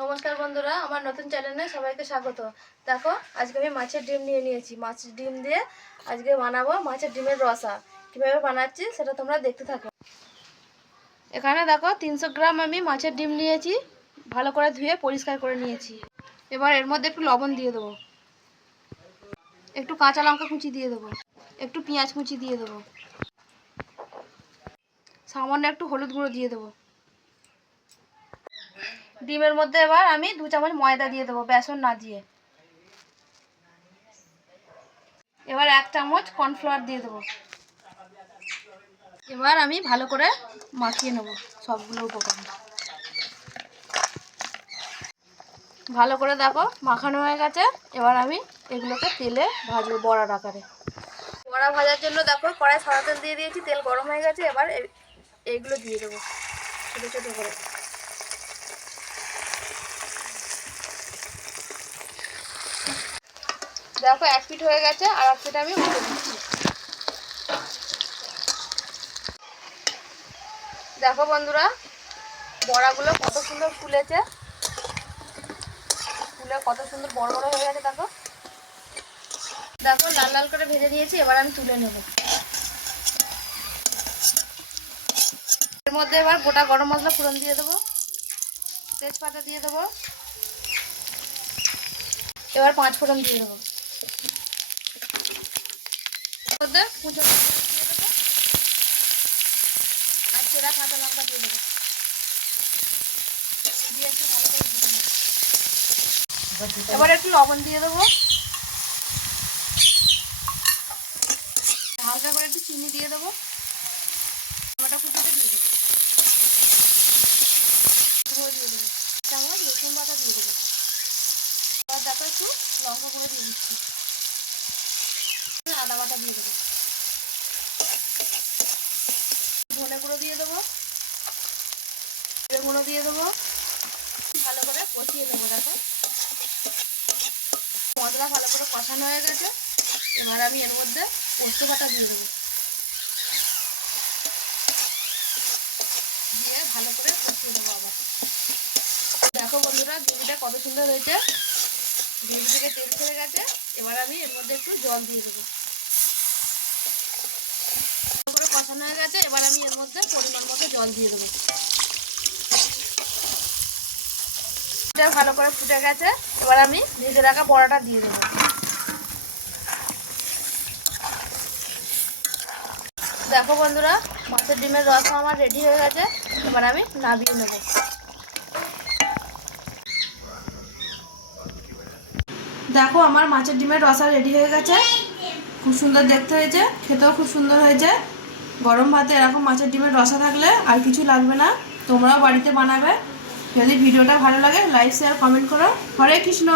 নমস্কার বন্ধুরা, আমার নতুন চ্যানেলে সবাইকে স্বাগত। দেখো, আজকে আমি মাছের ডিম নিয়ে নিয়েছি। মাছের ডিম দিয়ে আজকে বানাবো মাছের ডিমের রসা। কীভাবে বানাচ্ছি সেটা তোমরা দেখতে থাকো। এখানে দেখো, তিনশো গ্রাম আমি মাছের ডিম নিয়েছি। ভালো করে ধুয়ে পরিষ্কার করে নিয়েছি। এবার এর মধ্যে একটু লবণ দিয়ে দেবো। একটু কাঁচা লঙ্কা কুচি দিয়ে দেবো। একটু পেঁয়াজ কুচি দিয়ে দেবো। সামান্য একটু হলুদ গুঁড়ো দিয়ে দেবো। ডিমের মধ্যে এবার আমি দু চামচ ময়দা দিয়ে দেবো, বেসন না দিয়ে। এবার এক চামচ কর্নফ্লাওয়ার দিয়ে দেবো। এবার আমি ভালো করে মাখিয়ে নেব সবগুলো উপকরণ। ভালো করে দেখো, মাখানো হয়ে গেছে। এবার আমি এগুলোকে তেলে ভাজবো বড়ার আকারে। বড়া ভাজার জন্য দেখো কড়াই সাদা তেল দিয়ে দিয়েছি, তেল গরম হয়ে গেছে। এবার এ- এইগুলো দিয়ে দেবো ছোটো ছোটো করে। দেখো, এক পিঠ হয়ে গেছে, আর এক পিঠ আমি উঠে দিচ্ছি দেখো বন্ধুরা, বড়াগুলো কত সুন্দর ফুলেছে। ফুলে কত সুন্দর বড় বড় হয়ে গেছে, দেখো। দেখো, লাল লাল করে ভেজে নিয়েছি, এবার আমি তুলে নেব। এর মধ্যে এবার গোটা গরম মশলা ফোড়ন দিয়ে দেবো। তেজপাতা দিয়ে দেবো। এবার পাঁচ ফোড়ন দিয়ে দেবো। মধ্যে কুচো আর চেরা, কাঁচা লঙ্কা দিয়ে দেবো। দিয়ে একটু ভালো করে ভেজে নেব। এবার একটু লবণ দিয়ে দেবো। হালকা করে একটু চিনি দিয়ে দেবো। টমেটো কুচোটা দিয়ে দেবো গুঁড়ো দিয়ে দেবো চামচ রসুন বাটা দিয়ে দেবো এবার দেখো একটু লঙ্কা গুঁড়ো দিয়ে দিচ্ছি আদা দিয়ে দেবো। ধনে গুঁড়ো দিয়ে দেবো। জিরে গুঁড়ো দিয়ে দেবো। ভালো করে কষিয়ে নেব, দেখো। মশলা ভালো করে কষানো হয়ে গেছে। এবার আমি এর মধ্যে পোস্ত বাটা দিয়ে দেবো। দিয়ে ভালো করে কষিয়ে নেব আবার। দেখো বন্ধুরা, গ্রেভিটা কত সুন্দর হয়েছে। গ্রেভি থেকে তেল ছেড়ে গেছে। এবার আমি এর মধ্যে একটু জল দিয়ে দেবো। কষানো হয়ে গেছে, এবার আমি এর মধ্যে পরিমাণ মতো জল দিয়ে দেবো। ভালো করে ফুটে গেছে, এবার আমি ভেজে রাখা বড়াটা দিয়ে দেবো। দেখো বন্ধুরা, মাছের ডিমের রস আমার রেডি হয়ে গেছে, এবার আমি নাবিয়ে নেব। দেখো, আমার মাছের ডিমের রসা রেডি হয়ে গেছে। খুব সুন্দর দেখতে হয়েছে, খেতেও খুব সুন্দর হয়েছে। গরম ভাতে এরকম মাছের ডিমের রসা থাকলে আর কিছু লাগবে না, তোমরাও বাড়িতে বানাবে। যদি ভিডিওটা ভালো লাগে লাইক শেয়ার কমেন্ট করো। হরে কৃষ্ণ!